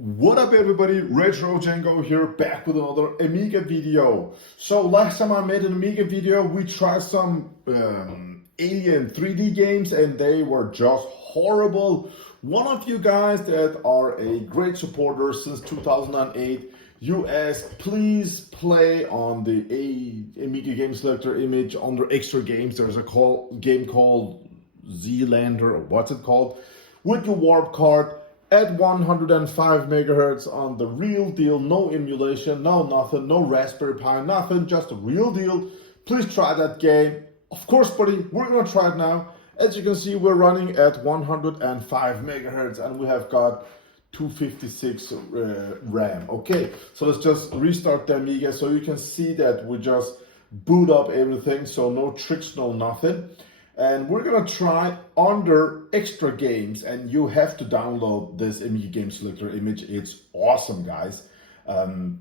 What up everybody, Retro Django here, back with another Amiga video. So last time I made an Amiga video, we tried some Alien 3D games and they were just horrible. One of you guys that are a great supporter since 2008, you asked please play on the Amiga game selector image under extra games. There's a game called ZeeLander, or what's it called, with your warp card at 105 megahertz on the real deal, no emulation, no nothing, no Raspberry Pi, nothing, just a real deal. Please try that game. Of course, buddy, we're gonna try it now. As you can see, we're running at 105 megahertz and we have got 256 RAM. Okay, so let's just restart the Amiga so you can see that we just boot up everything, so no tricks, no nothing. And we're gonna try under extra games, and you have to download this Amiga game selector image. It's awesome, guys. And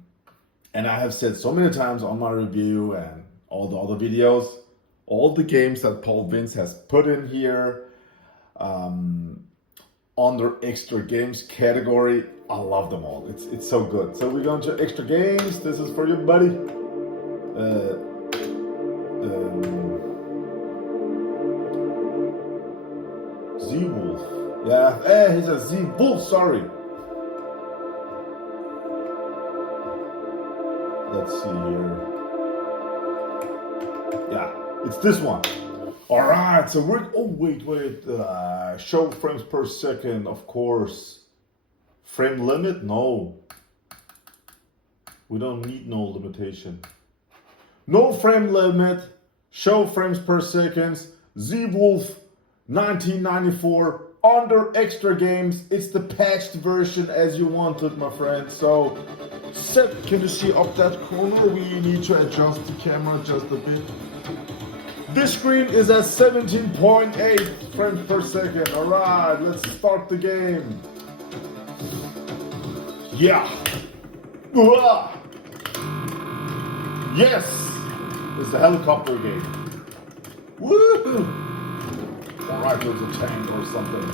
I have said so many times on my review and all the other videos, all the games that Paul Vince has put in here under extra games category, I love them all. It's so good. So we're going to extra games. This is for you, buddy. ZeeWolf. Yeah, he's a ZeeWolf, sorry. Let's see here. Yeah, it's this one. Alright, so we're, oh wait, show frames per second, of course. Frame limit? No. We don't need no limitation. No frame limit, show frames per second, ZeeWolf 1994 under extra games. It's the patched version as you wanted, my friend. So can you see up that corner? We need to adjust the camera just a bit. This screen is at 17.8 frames per second. Alright, let's start the game. Yeah. Yes, it's a helicopter game. Woo! Alright, there's a tank or something.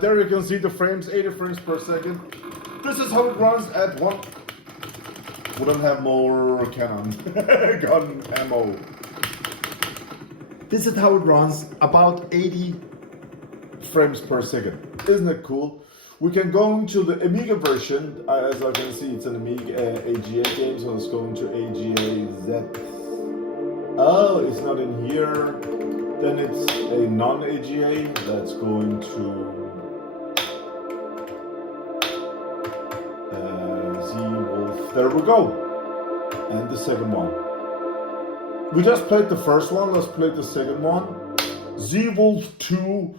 There you can see the frames, 80 frames per second. This is how it runs at one. Wouldn't have more cannon gun ammo. This is how it runs, about 80 frames per second. Isn't it cool? We can go into the Amiga version. As I can see, it's an Amiga AGA game, so let's go into AGA Z. Oh, it's not in here. Then it's a non-AGA. Let's go into ZeeWolf. There we go. And the second one. We just played the first one. Let's play the second one. ZeeWolf 2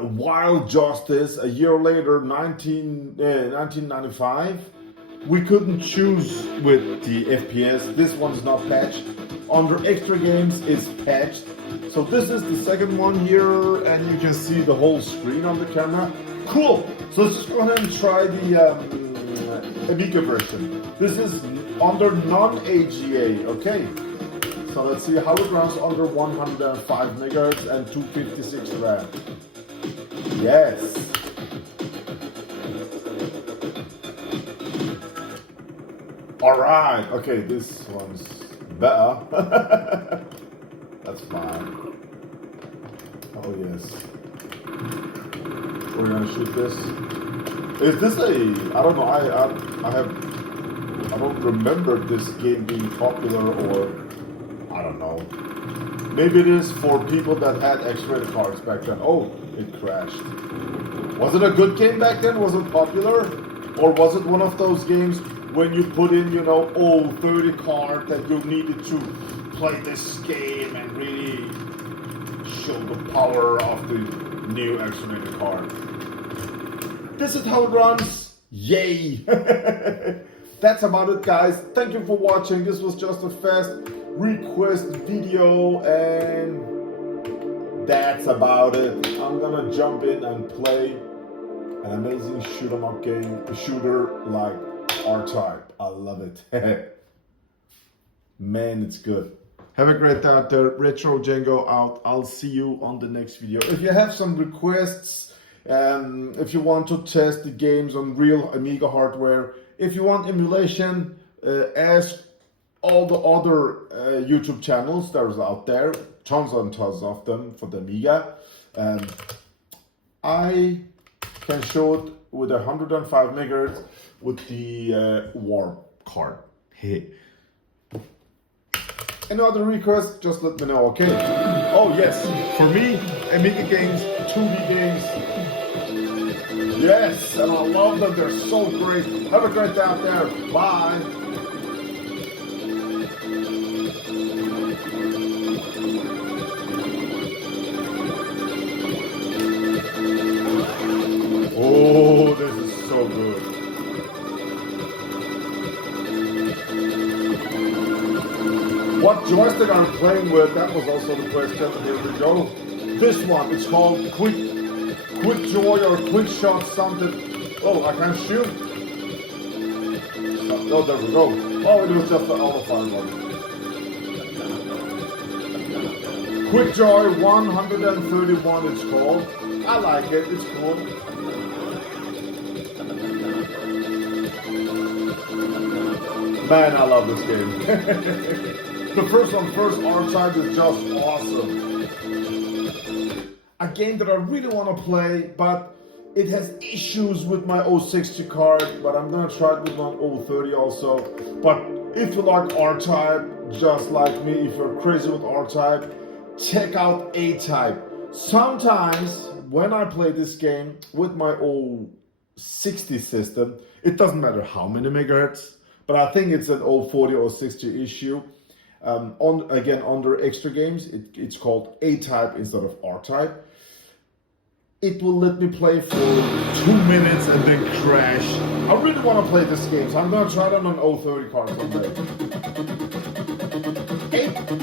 Wild Justice. A year later, 1995. We couldn't choose with the FPS. This one's not patched. Under extra games, it's patched. So this is the second one here, and you can see the whole screen on the camera. Cool. So let's just go ahead and try the Amiga version. This is under non-AGA. Okay. So let's see how it runs under 105 megahertz and 256 RAM. Yes. Alright, okay, this one's better. That's fine. Oh yes. We're gonna shoot this. Is this I don't know, I don't remember this game being popular, or I don't know. Maybe it is for people that had X-rated cards back then. Oh, it crashed. Was it a good game back then? Was it popular? Or was it one of those games when you put in, 30 card that you needed to play this game and really show the power of the new X-rated card? This is how it runs. Yay! That's about it, guys. Thank you for watching. This was just a fast request video, and that's about it. I'm gonna jump in and play an amazing shoot 'em up game, a shooter like R-Type. I love it. Man, it's good. Have a great day out there. Retro Django out. I'll see you on the next video. If you have some requests, If you want to test the games on real Amiga hardware, if you want emulation, ask all the other YouTube channels there's out there, tons and tons of them for the Amiga. I can show it with 105 megahertz with the Warp card. Any other requests, just let me know, okay? Oh yes, for me, Amiga games, 2D games. Yes, and I love them, they're so great. Have a great day out there, bye. Oh, this is so good. What joystick I'm playing with, that was also the question. Here we go. This one, it's called Quick Joy or Quick Shot something. Oh, I can shoot. Oh, there we go. Oh, it was just the auto-fire one. Quick Joy 131 it's called. I like it, it's cool. Man, I love this game. The first R-Type is just awesome. A game that I really want to play, but it has issues with my 060 card, but I'm gonna try it with my 030 also. But if you like R-Type, just like me, if you're crazy with R-Type, check out A-Type. Sometimes when I play this game with my 060 system, it doesn't matter how many megahertz, but I think it's an 040 or 60 issue. Under extra games, it's called A-Type instead of R-Type. It will let me play for 2 minutes and then crash. I really want to play this game, so I'm going to try it on an 030 card someday.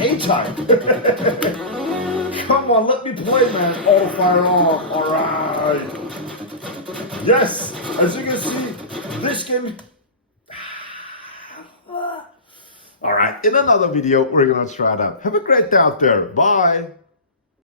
A-Type. Come on, let me play, man. Auto fire on. All right. Yes, as you can see, this game. All right, in another video, we're gonna try it out. Have a great day out there. Bye.